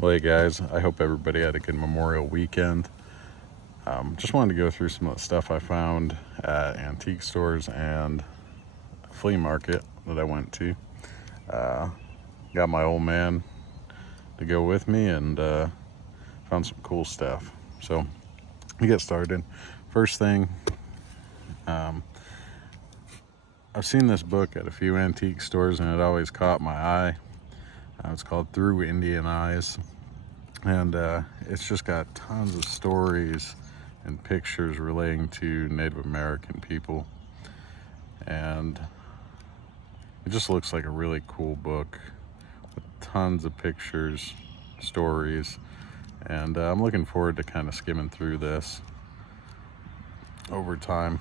Well, hey guys, I hope everybody had a good Memorial weekend. Just wanted to go through some of the stuff I found at antique stores and flea market that I went to. Got my old man to go with me and found some cool stuff. So we get started. First thing, I've seen this book at a few antique stores and it always caught my eye. It's called Through Indian Eyes, and it's just got tons of stories and pictures relating to Native American people, and it just looks like a really cool book with tons of pictures, stories, and I'm looking forward to kind of skimming through this over time.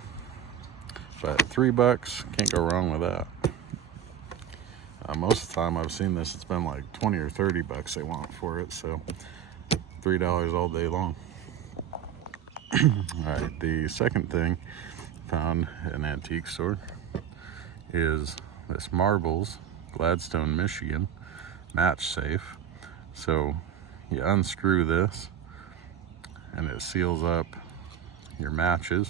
But $3, can't go wrong with that. Most of the time I've seen this, it's been like 20 or 30 bucks they want for it, so $3 all day long. All right, the second thing found at an antique store is this Marbles, Gladstone, Michigan match safe. So you unscrew this and it seals up your matches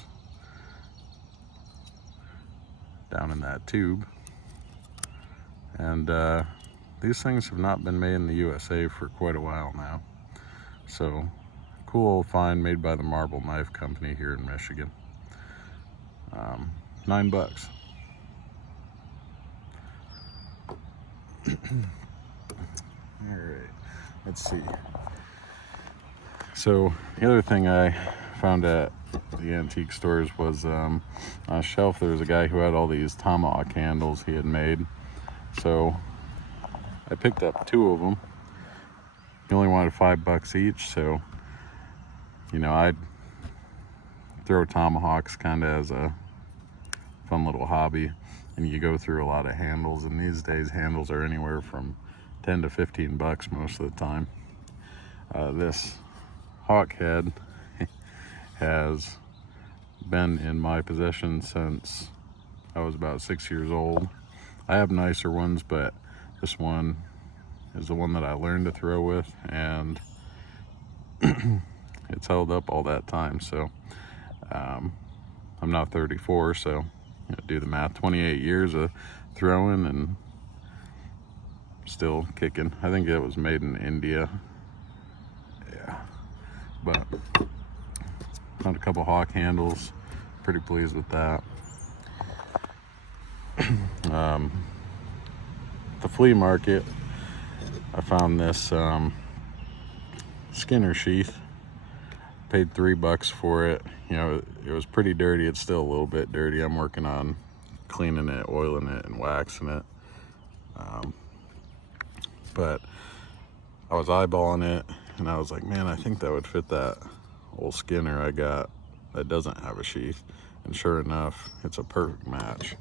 down in that tube. And these things have not been made in the USA for quite a while now. So cool old find made by the Marble Knife Company here in Michigan. $9. All right, let's see. So the other thing I found at the antique stores was on a shelf there was a guy who had all these tomahawk handles he had made. So I picked up 2 of them. He only wanted $5 each, so you know, I'd throw tomahawks kind of as a fun little hobby, and you go through a lot of handles, and these days handles are anywhere from 10 to 15 bucks most of the time. This hawk head has been in my possession since I was about 6 years old. I have nicer ones, but this one is the one that I learned to throw with, and it's held up all that time. So I'm now 34, so you know, do the math, 28 years of throwing and still kicking. I think it was made in India. Yeah, but found a couple hawk handles, pretty pleased with that. The flea market, I found this Skinner sheath. Paid $3 for it. You know, it was pretty dirty. It's still a little bit dirty. I'm working on cleaning it, oiling it, and waxing it. But I was eyeballing it, and I was like, man, I think that would fit that old Skinner I got that doesn't have a sheath. And sure enough, it's a perfect match.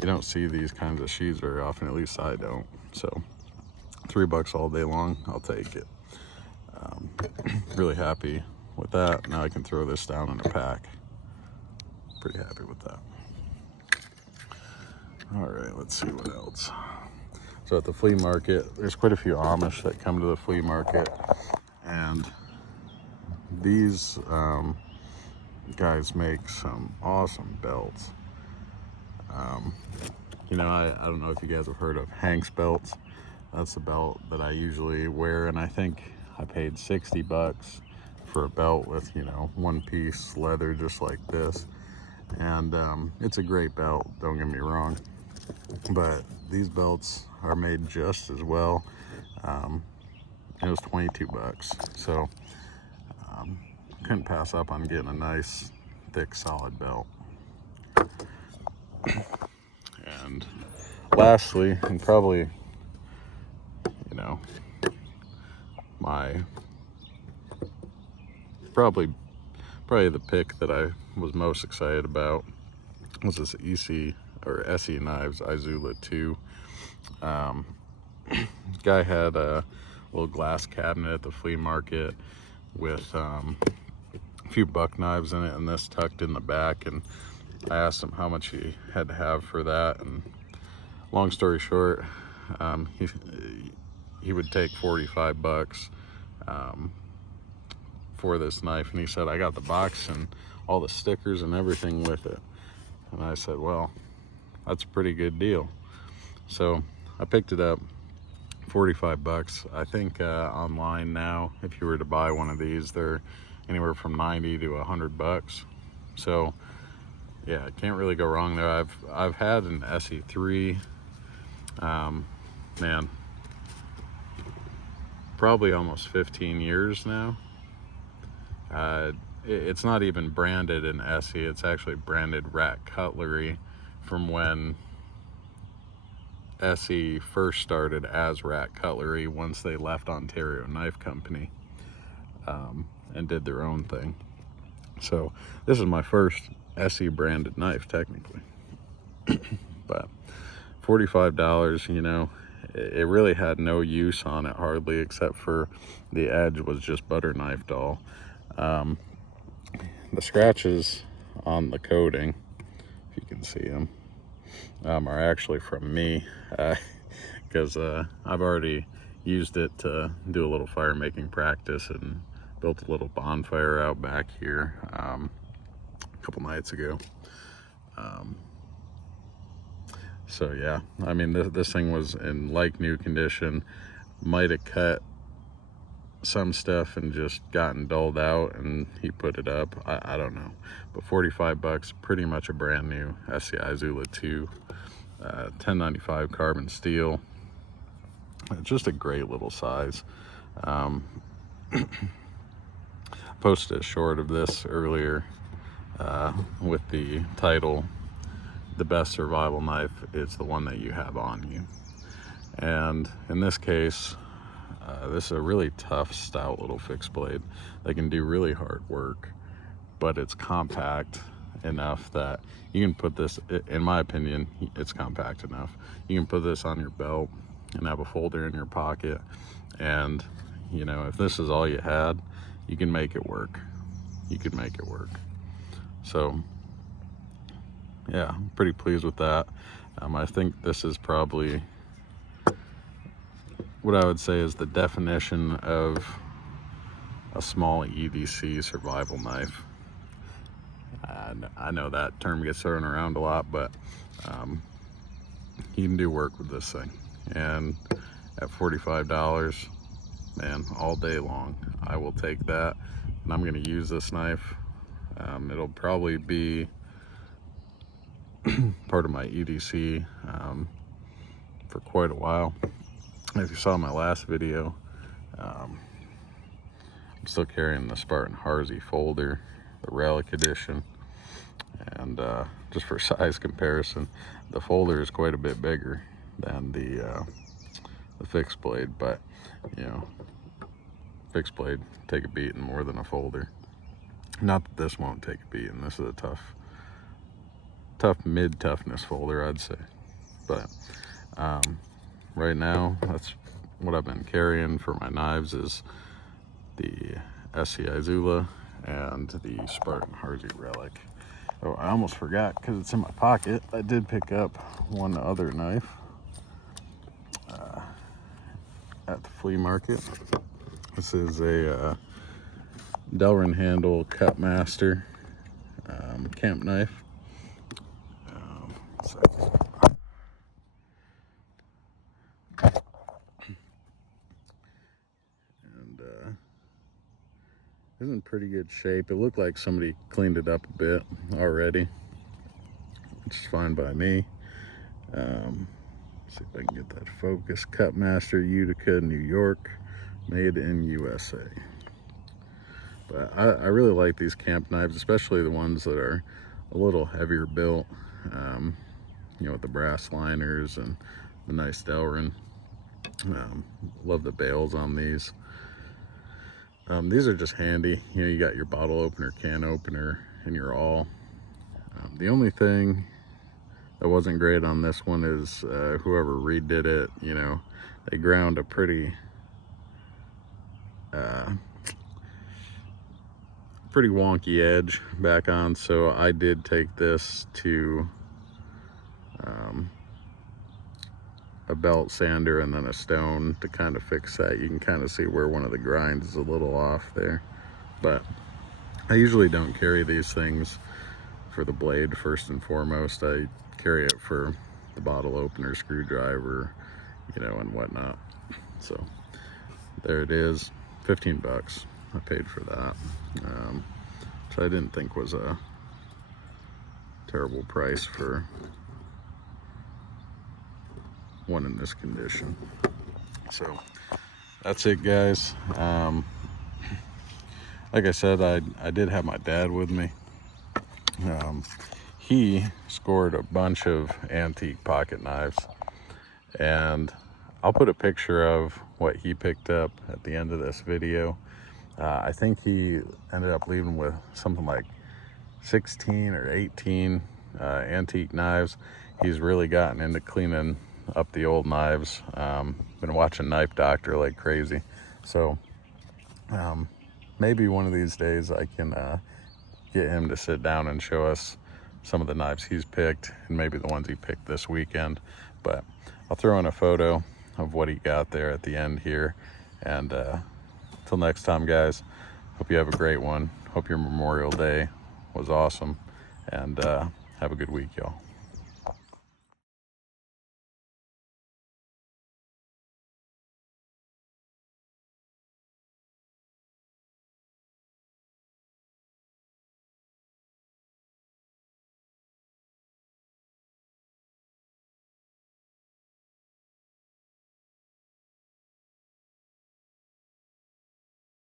You don't see these kinds of sheaths very often, at least I don't. So $3 all day long, I'll take it. Really happy with that. Now I can throw this down in a pack. Pretty happy with that. All right, let's see what else. So at the flea market, there's quite a few Amish that come to the flea market, and these guys make some awesome belts. You know, I don't know if you guys have heard of Hank's belts. That's the belt that I usually wear, and I think I paid $60 for a belt with, you know, one piece leather just like this. And it's a great belt, don't get me wrong, but these belts are made just as well. It was $22, so couldn't pass up on getting a nice thick solid belt. And lastly, and probably, you know, my probably the pick that I was most excited about was this Esee Izula II. Guy had a little glass cabinet at the flea market with a few buck knives in it, and this tucked in the back, and I asked him how much he had to have for that, and long story short, he would take $45 for this knife, and he said, I got the box and all the stickers and everything with it. And I said, well, that's a pretty good deal. So I picked it up, 45 bucks. I think online now, if you were to buy one of these, they're anywhere from 90 to 100 bucks. So yeah, can't really go wrong there. I've had an Esee III, man, probably almost 15 years now. It's not even branded in Esee, it's actually branded Rat Cutlery from when Esee first started as Rat Cutlery once they left Ontario Knife Company and did their own thing. So this is my first Esee branded knife technically. But $45, you know, it really had no use on it hardly, except for the edge was just butter knifed all. The scratches on the coating, if you can see them, are actually from me, because I've already used it to do a little fire making practice and built a little bonfire out back here a couple nights ago. So yeah, I mean, this thing was in like new condition. Might have cut some stuff and just gotten dulled out and he put it up. I don't know, but 45 bucks, pretty much a brand new Esee Izula II, 1095 carbon steel. Just a great little size. Posted a short of this earlier with the title, "The best survival knife is the one that you have on you." And in this case, this is a really tough, stout little fixed blade that can do really hard work, but it's compact enough that you can put this, in my opinion, it's compact enough. You can put this on your belt and have a folder in your pocket, and you know, if this is all you had, you can make it work. You could make it work. So yeah, I'm pretty pleased with that. I think this is probably what I would say is the definition of a small EDC survival knife. And I know that term gets thrown around a lot, but you can do work with this thing. And at $45, man, all day long, I will take that. And I'm going to use this knife. It'll probably be part of my EDC for quite a while. If you saw my last video, I'm still carrying the Spartan Harzy folder, the Relic Edition, and just for size comparison, the folder is quite a bit bigger than the fixed blade, but you know, fixed blade take a beating more than a folder. Not that this won't take a beating. This is a tough mid-toughness folder, I'd say. But right now, that's what I've been carrying for my knives, is the Esee Izula and the Spartan Harzy Relic. Oh, I almost forgot, because it's in my pocket, I did pick up one other knife at the flea market. This is a Delrin handle Kutmaster camp knife. It's in pretty good shape. It looked like somebody cleaned it up a bit already, which is fine by me. See if I can get that focus. Kutmaster, Utica, New York, made in USA. But I really like these camp knives, especially the ones that are a little heavier built, you know, with the brass liners and the nice Delrin. Love the bales on these. These are just handy. You know, you got your bottle opener, can opener, and your awl. The only thing that wasn't great on this one is whoever redid it, you know, they ground a pretty wonky edge back on, so I did take this to a belt sander and then a stone to kind of fix that. You can kind of see where one of the grinds is a little off there. But I usually don't carry these things for the blade first and foremost. I carry it for the bottle opener, screwdriver, you know, and whatnot. So there it is, 15 bucks. I paid for that, which I didn't think was a terrible price for one in this condition. So that's it, guys. Like I said, I did have my dad with me. He scored a bunch of antique pocket knives, and I'll put a picture of what he picked up at the end of this video. I think he ended up leaving with something like 16 or 18 antique knives. He's really gotten into cleaning up the old knives. Been watching Knife Doctor like crazy. So maybe one of these days I can get him to sit down and show us some of the knives he's picked, and maybe the ones he picked this weekend. But I'll throw in a photo of what he got there at the end here. And until next time, guys, hope you have a great one. Hope your Memorial Day was awesome, and have a good week, y'all.